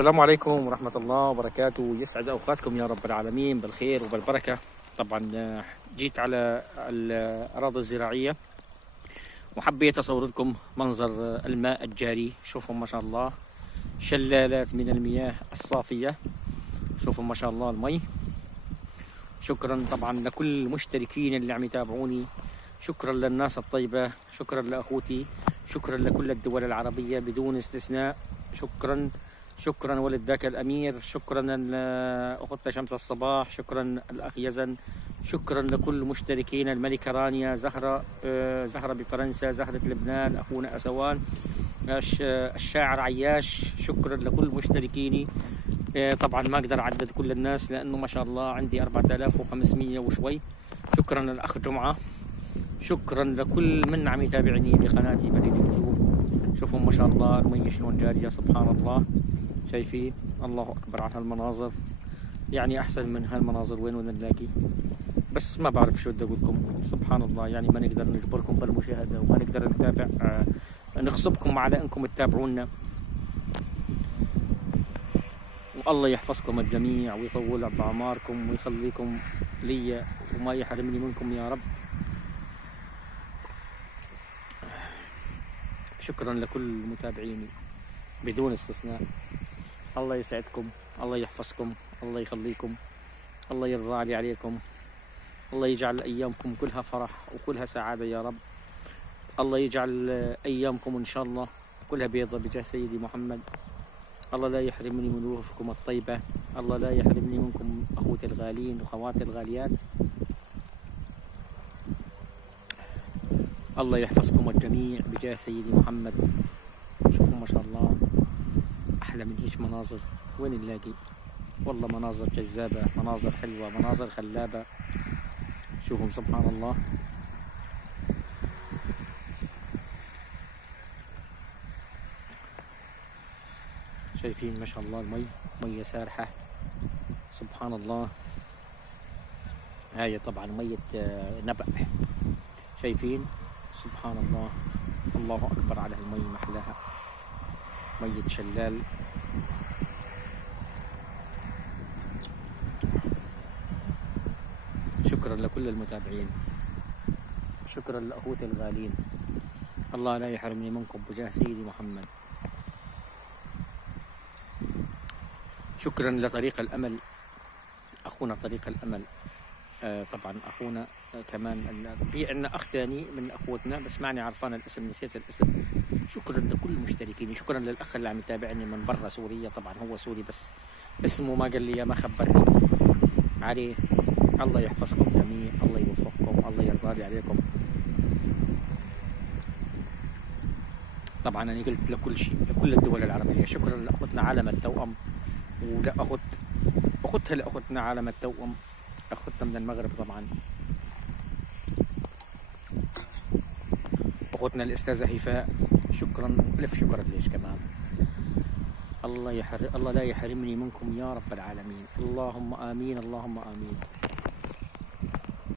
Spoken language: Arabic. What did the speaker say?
السلام عليكم ورحمة الله وبركاته. يسعد أوقاتكم يا رب العالمين بالخير وبالبركة. طبعا جيت على الأراضي الزراعية وحبيت أصور لكم منظر الماء الجاري. شوفوا ما شاء الله شلالات من المياه الصافية. شوفوا ما شاء الله المي. شكرا طبعا لكل المشتركين اللي عم يتابعوني، شكرا للناس الطيبة، شكرا لأخوتي، شكرا لكل الدول العربية بدون استثناء. شكرا ولد ذاك الأمير، شكرا لأختنا شمس الصباح، شكرا الأخ يزن، شكرا لكل مشتركين، الملكة رانيا، زهرة بفرنسا، زهرة لبنان، أخونا أسوان، الشاعر عياش. شكرا لكل مشتركيني. طبعا ما أقدر أعدد كل الناس لأنه ما شاء الله عندي 4500 وشوي. شكرا للأخ جمعة، شكرا لكل من عم يتابعني بقناتي باليوتيوب. شوفوا ما شاء الله المي شلون جارية، سبحان الله. شايفين؟ الله أكبر على هالمناظر، يعني أحسن من هالمناظر وين نلاقي؟ بس ما بعرف شو بدي أقول لكم. سبحان الله، يعني ما نقدر نجبركم بالمشاهدة وما نقدر نتابع نغصبكم على أنكم تتابعونا. والله يحفظكم الجميع ويطول بعماركم ويخليكم لي وما يحرمني منكم يا رب. شكرا لكل متابعيني بدون استثناء. الله يسعدكم، الله يحفظكم، الله يخليكم، الله يرضى عليكم، الله يجعل أيامكم كلها فرح وكلها سعادة يا رب. الله يجعل أيامكم إن شاء الله كلها بيضة بجاه سيدي محمد. الله لا يحرمني من روحكم الطيبة، الله لا يحرمني منكم أخوتي الغالين وخواتي الغاليات. الله يحفظكم الجميع بجاه سيدي محمد. شوفوا ما شاء الله أحلى من هيك مناظر وين نلاقي؟ والله مناظر جذابة، مناظر حلوة، مناظر خلابة. شوفوا سبحان الله. شايفين ما شاء الله المي، مية سارحة، سبحان الله. هاي طبعا مية نبع. شايفين؟ سبحان الله، الله أكبر على المي محلاها، مية شلال. شكرا لكل المتابعين، شكرا لأخوتي الغالين. الله لا يحرمني منكم بجاه سيدي محمد. شكرا لطريق الأمل، أخونا طريق الأمل. طبعا أخونا كمان في عندنا أخ تاني من أخوتنا بس ماني عرفان الاسم، نسيت الاسم. شكرا لكل المشتركين، شكرا للأخ اللي عم يتابعني من برا سوريا. طبعا هو سوري بس اسمه ما قال لي، ما خبرني عليه. الله يحفظكم جميع، الله يوفقكم، الله يرضى عليكم. طبعا أنا قلت لكل شيء، لكل الدول العربية. شكرا لأخوتنا عالم التوأم، أختها لأختنا عالم التوأم، أختنا من المغرب طبعا، أختنا الأستاذة هفاء. شكرا ألف شكرا ليش كمان. الله لا يحرمني منكم يا رب العالمين. اللهم آمين، اللهم آمين.